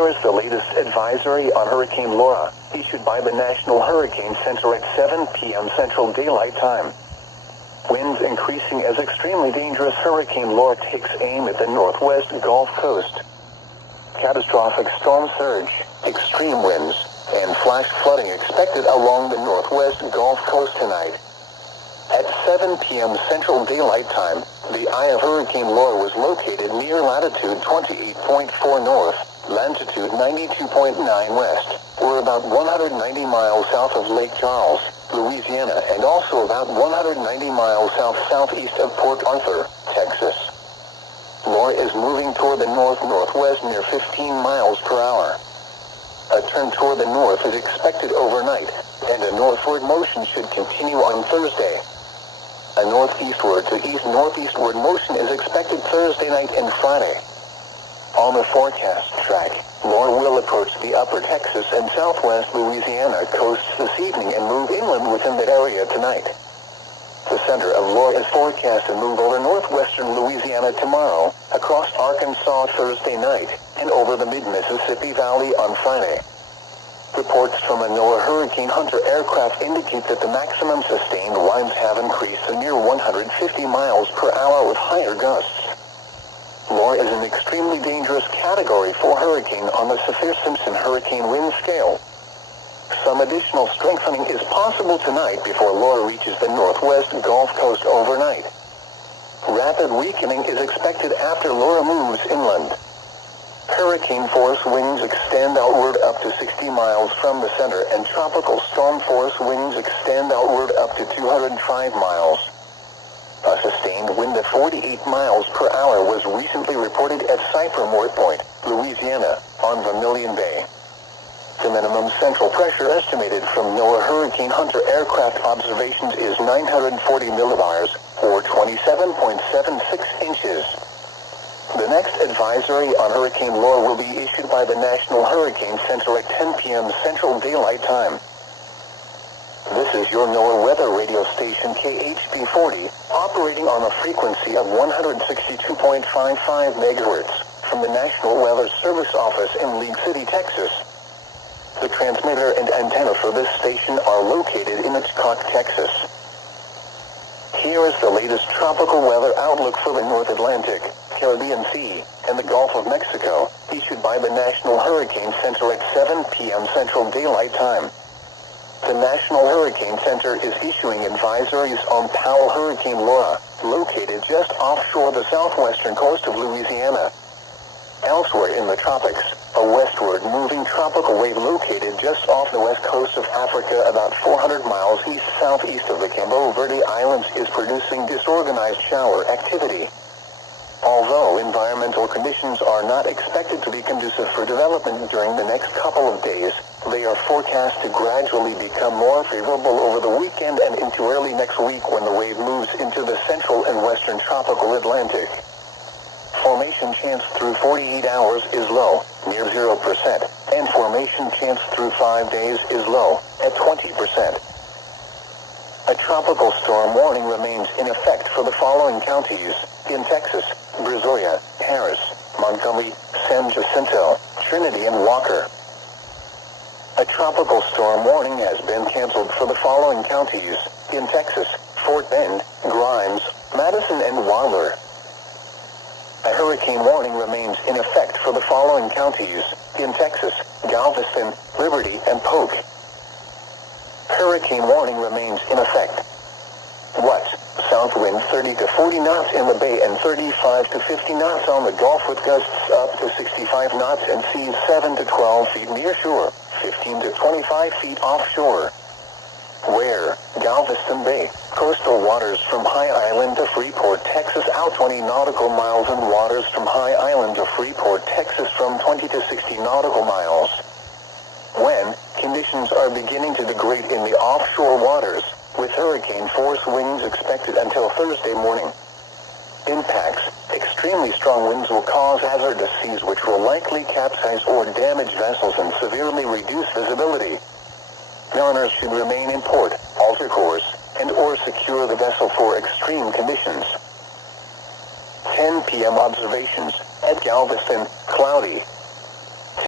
Here is the latest advisory on Hurricane Laura, issued by the National Hurricane Center at 7 p.m. Central Daylight Time. Winds increasing as extremely dangerous Hurricane Laura takes aim at the northwest Gulf Coast. Catastrophic storm surge, extreme winds, and flash flooding expected along the northwest Gulf Coast tonight. At 7 p.m. Central Daylight Time, the eye of Hurricane Laura was located near latitude 28.4 north, longitude 92.9 west, or about 190 miles south of Lake Charles, Louisiana, and also about 190 miles south-southeast of Port Arthur, Texas. Laura is moving toward the north-northwest near 15 miles per hour. A turn toward the north is expected overnight, and a northward motion should continue on Thursday. A northeastward to east-northeastward motion is expected Thursday night and Friday. On the forecast track, Laura will approach the upper Texas and southwest Louisiana coasts this evening and move inland within that area tonight. The center of Laura is forecast to move over northwestern Louisiana tomorrow, across Arkansas Thursday night, and over the mid-Mississippi Valley on Friday. Reports from a NOAA Hurricane Hunter aircraft indicate that the maximum sustained winds have increased to near 150 miles per hour with higher gusts. Laura is an extremely dangerous Category 4 hurricane on the Saffir-Simpson hurricane wind scale. Some additional strengthening is possible tonight before Laura reaches the northwest Gulf Coast overnight. Rapid weakening is expected after Laura moves inland. Hurricane force winds extend outward up to 60 miles from the center, and tropical storm force winds extend outward up to 205 miles. A sustained wind of 48 miles per hour was recently reported at Cypremort Point, Louisiana, on Vermilion Bay. The minimum central pressure estimated from NOAA Hurricane Hunter aircraft observations is 940 millibars, or 27.76 inches. The next advisory on Hurricane Laura will be issued by the National Hurricane Center at 10 p.m. Central Daylight Time. This is your NOAA weather radio station KHP40, operating on a frequency of 162.55 megahertz from the National Weather Service Office in League City, Texas. The transmitter and antenna for this station are located in Hitchcock, Texas. Here is the latest tropical weather outlook for the North Atlantic, Caribbean Sea, and the Gulf of Mexico, issued by the National Hurricane Center at 7 p.m. Central Daylight Time. The National Hurricane Center is issuing advisories on Powell Hurricane Laura, located just offshore the southwestern coast of Louisiana. Elsewhere in the tropics, a westward moving tropical wave located just off the west coast of Africa about 400 miles east-southeast of the Cabo Verde Islands is producing disorganized shower activity. Although environmental conditions are not expected to be conducive for development during the next couple of days, they are forecast to gradually become more favorable over the weekend and into early next week when the wave moves into the central and western tropical Atlantic. Formation chance through 48 hours is low, near 0%, and formation chance through 5 days is low, at 20%. A tropical storm warning remains in effect for the following counties in Texas: Brazoria, Harris, Montgomery, San Jacinto, Trinity, and Walker. A tropical storm warning has been canceled for the following counties in Texas: Fort Bend, Grimes, Madison, and Waller. A hurricane warning remains in effect for the following counties in Texas: Galveston, Liberty, and Polk. Hurricane warning remains in effect. Watts, south wind 30 to 40 knots in the bay and 35 to 50 knots on the Gulf, with gusts up to 65 knots and seas 7 to 12 feet near shore, 15 to 25 feet offshore. Where? Galveston Bay, coastal waters from High Island to Freeport, Texas out 20 nautical miles, and waters from High Island to Freeport, Texas from 20 to 60 nautical miles. When? Conditions are beginning to degrade in the offshore waters, with hurricane force winds expected until Thursday morning. Impacts: extremely strong winds will cause hazardous seas which will likely capsize or damage vessels and severely reduce visibility. Mariners should remain in port, alter course, and or secure the vessel for extreme conditions. 10 p.m. observations. At Galveston, cloudy.